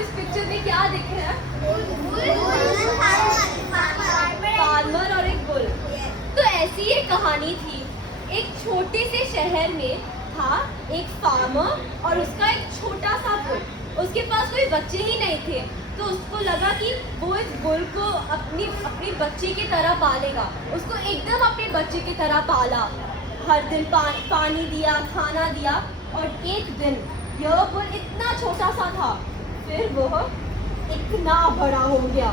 इस पिक्चर में क्या दिख रहा है? फार्मर और एक बुल। तो ऐसी एक कहानी थी। एक छोटे से शहर में था एक फार्मर और उसका एक छोटा सा बुल। उसके पास कोई बच्चे ही नहीं थे, तो उसको लगा कि वो इस बुल को अपनी बच्ची की तरह पालेगा। उसको एकदम अपने बच्चे की तरह पाला। हर दिन पानी दिया, खाना दिया। और एक दिन यह बुल इतना छोटा सा था, फिर वह इतना बड़ा हो गया,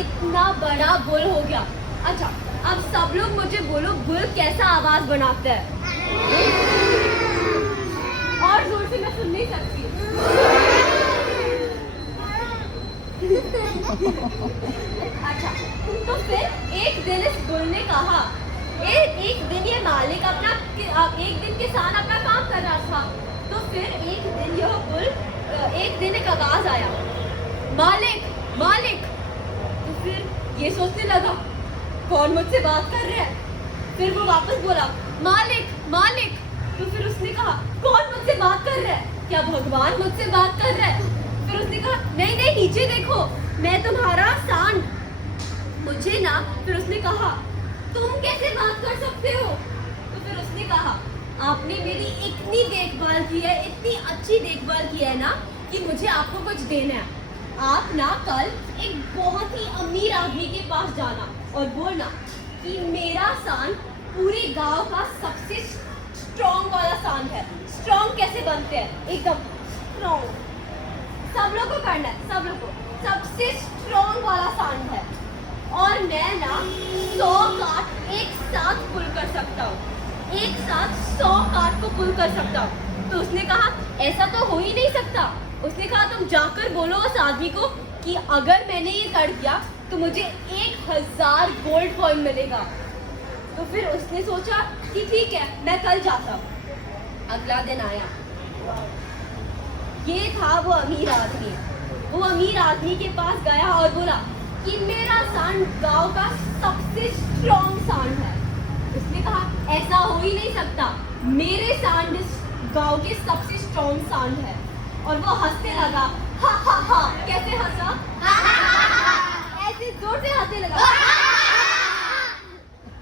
इतना बड़ा बुल हो गया। अच्छा, अब सब लोग मुझे बोलो, बुल कैसा आवाज बनाता है? और जोर से मैं सुन नहीं सकती। अच्छा, तो फिर एक दिन इस बुल ने कहा, एक दिन ये मालिक एक दिन किसान अपना काम कर रहा था। तो फिर एक दिन यह बुल, एक दिन एक आवाज आया, मालिक मालिक। तो फिर ये सोचने लगा, कौन मुझसे बात कर रहा है? फिर वो वापस बोला, मालिक मालिक। तो फिर उसने कहा, कौन मुझसे बात कर रहा है? क्या भगवान मुझसे बात कर रहा है? फिर उसने कहा, नहीं नहीं, नीचे देखो, मैं तुम्हारा सांड। मुझे ना। फिर उसने कहा, तुम कैसे बात कर सकते हो? तो फिर उसने कहा, आपने मेरी इतनी देखभाल की है, इतनी अच्छी देखभाल की है ना, कि मुझे आपको कुछ देना है। आप ना कल एक बहुत ही अमीर आदमी के पास जाना और बोलना कि मेरा सांड पूरे गांव का सबसे स्ट्रॉन्ग वाला सांड है। स्ट्रॉन्ग कैसे बनते हैं? एकदम स्ट्रॉन्ग। सब लोग को करना है, सब लोग को। सबसे स्ट्रॉन्ग वाला सांड है और मैं ना 100 काठ एक साथ पुल कर सकता हूँ। एक साथ 100 काठ को पुल कर सकता हूँ। तो उसने कहा, ऐसा तो हो ही नहीं सकता। उसने कहा, तुम जाकर बोलो उस आदमी को कि अगर मैंने ये कर दिया तो मुझे 1000 गोल्ड कॉइन मिलेगा। तो फिर उसने सोचा कि ठीक है, मैं कल जाता हूँ। अगला दिन आया। ये था वो अमीर आदमी। वो अमीर आदमी के पास गया और बोला कि मेरा सांड गांव का सबसे स्ट्रॉन्ग सांड है। उसने कहा, ऐसा हो ही नहीं सकता, मेरे सांड इस गांव के सबसे स्ट्रॉन्ग सांड है। और वो हंसने लगा, हा हा हा। कैसे हंसा? ऐसे जोर से हंसने लगा,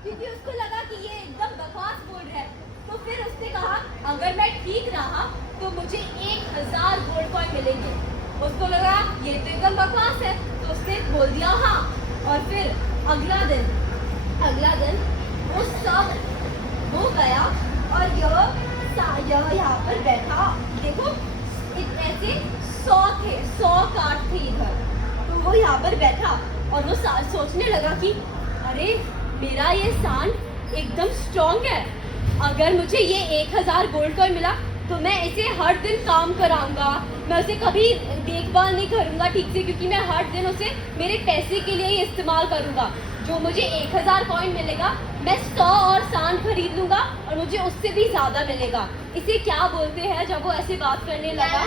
क्योंकि उसको लगा कि ये एकदम बकवास बोल रहा है। तो फिर उसने कहा, अगर मैं ठीक रहा तो मुझे 1000 गोल्ड कॉइन मिलेंगे। उसको लगा ये तो एकदम बकवास है, तो उसने बोल दिया हाँ। और फिर अगला दिन वो गया और यह यहाँ पर बैठा। देखो, ऐसे 100 काठ थे इधर। तो वो यहाँ पर बैठा और वो सोचने लगा कि अरे, मेरा ये सांड एकदम स्ट्रॉन्ग है। अगर मुझे ये 1000 गोल्ड कॉइन मिला तो मैं इसे हर दिन काम कराऊंगा। मैं उसे कभी देखभाल नहीं करूंगा ठीक से, क्योंकि मैं हर दिन उसे मेरे पैसे के लिए ही इस्तेमाल करूंगा। जो मुझे 1000 कॉइन मिलेगा, मैं 100 और सांड खरीद लूंगा और मुझे उससे भी ज्यादा मिलेगा। इसे क्या बोलते हैं जब वो ऐसे बात करने लगा?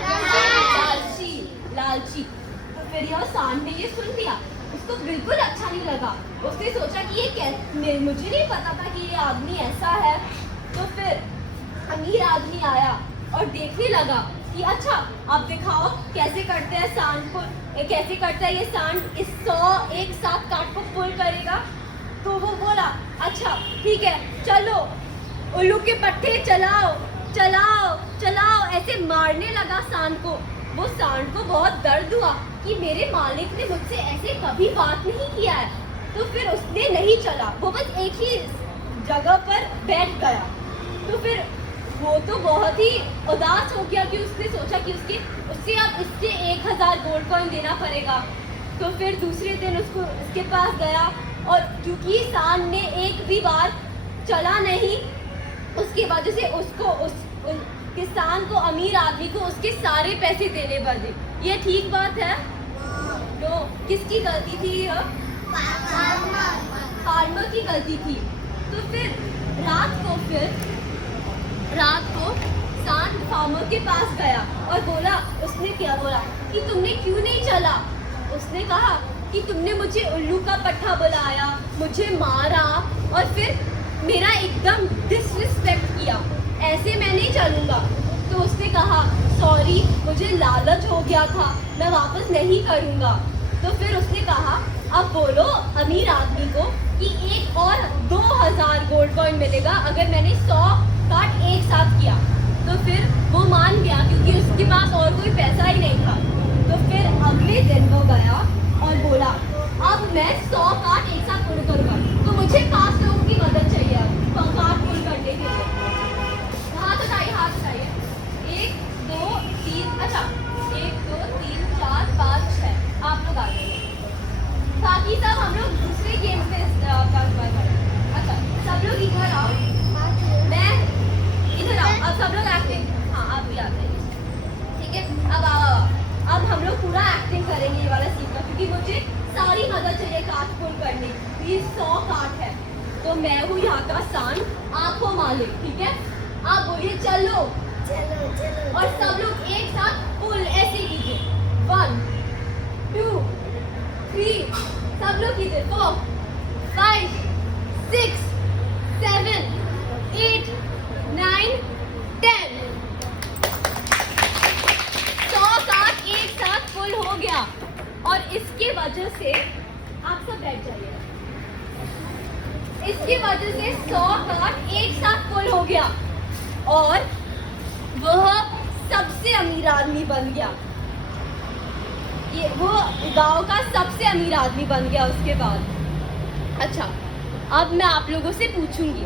लालची। तो फिर यह सांड ने ये सुन लिया। उसको बिल्कुल अच्छा नहीं लगा। उसने सोचा कि ये मुझे नहीं पता था कि ये आदमी ऐसा है। तो फिर अमीर आदमी आया और देखने लगा कि अच्छा, आप दिखाओ कैसे करते हैं सांड को, कैसे करता है ये सांड इस 100 एक साथ काठ को पुल करेगा। तो वो बोला, अच्छा ठीक है, चलो उल्लू के पट्टे चलाओ चलाओ चलाओ। ऐसे मारने लगा सांड को। वो सांड को बहुत दर्द हुआ कि मेरे मालिक ने मुझसे ऐसे कभी बात नहीं किया है। तो फिर उसने नहीं चला, वो बस एक ही जगह पर बैठ गया। तो फिर वो तो बहुत ही उदास हो गया कि उसने सोचा कि उससे अब इसके 1000 गोल्ड कॉइन देना पड़ेगा। तो फिर दूसरे दिन उसके पास गया और क्योंकि सांड ने एक भी बार चला नहीं, उसकी वजह से उस किसान को, अमीर आदमी को उसके सारे पैसे देने पड़े। ये ठीक बात है? तो किसकी गलती थी? यह फार्मर की गलती थी। तो फिर रात को सांड फार्मर के पास गया और बोला, उसने क्या बोला कि तुमने क्यों नहीं चला? उसने कहा कि तुमने मुझे उल्लू का पट्टा बुलाया, मुझे मारा और फिर मेरा एकदम डिसरिस्पेक्ट किया। ऐसे मैं नहीं चलूंगा। तो उसने कहा सॉरी, मुझे लालच हो गया था, मैं वापस नहीं करूँगा। तो फिर उसने कहा अब बोलो अमीर आदमी को कि एक और 2000 गोल्ड कॉइन मिलेगा अगर मैंने 100 कार्ड एक साथ किया। तो फिर वो मान गया क्योंकि उसके पास और कोई पैसा ही नहीं था। तो फिर अगले दिन वो गया और बोला अब मैं 100 कार्ड एक साथ पुल करूँगा। तो मुझे 5 लोगों की मदद चाहिए अब कार्ड पुल करने के लिए। हाथ उठाइए, हाथ उठाइए। 1 2 3, अच्छा 1 2 3 4 5 6 आप लोग आ जाइए, ताकि सब हम लोग दूसरे गेम में ट्रांसफर करें। अच्छा सब लोग इधर आओ, मैं इधर आओ। अब सब लोग एक्टिंग, हाँ आप भी आते हैं, ठीक है। अब आओ, अब हम लोग पूरा एक्टिंग करेंगे ये वाला सीन का, क्योंकि मुझे सारी मदद चाहिए कार्ड पुल करने की। ये 100 कार्ड है, तो मैं हूँ यहाँ का सान, आप हो मालिक, ठीक है। आप बोलिए चलो, और सब लोग एक साथ पुल ऐसे कीजिए। 1 2 3, सब लोग कीजिए। 4 5 6 7 8 9 10। 100 कार्ड एक साथ फुल हो गया, और इसके वजह से आप सब बैठ जाइए। इसकी वजह से 100 कार्ड एक साथ फुल हो गया और वह सबसे अमीर आदमी बन गया। ये वो गांव का सबसे अमीर आदमी बन गया उसके बाद। अच्छा अब मैं आप लोगों से पूछूंगी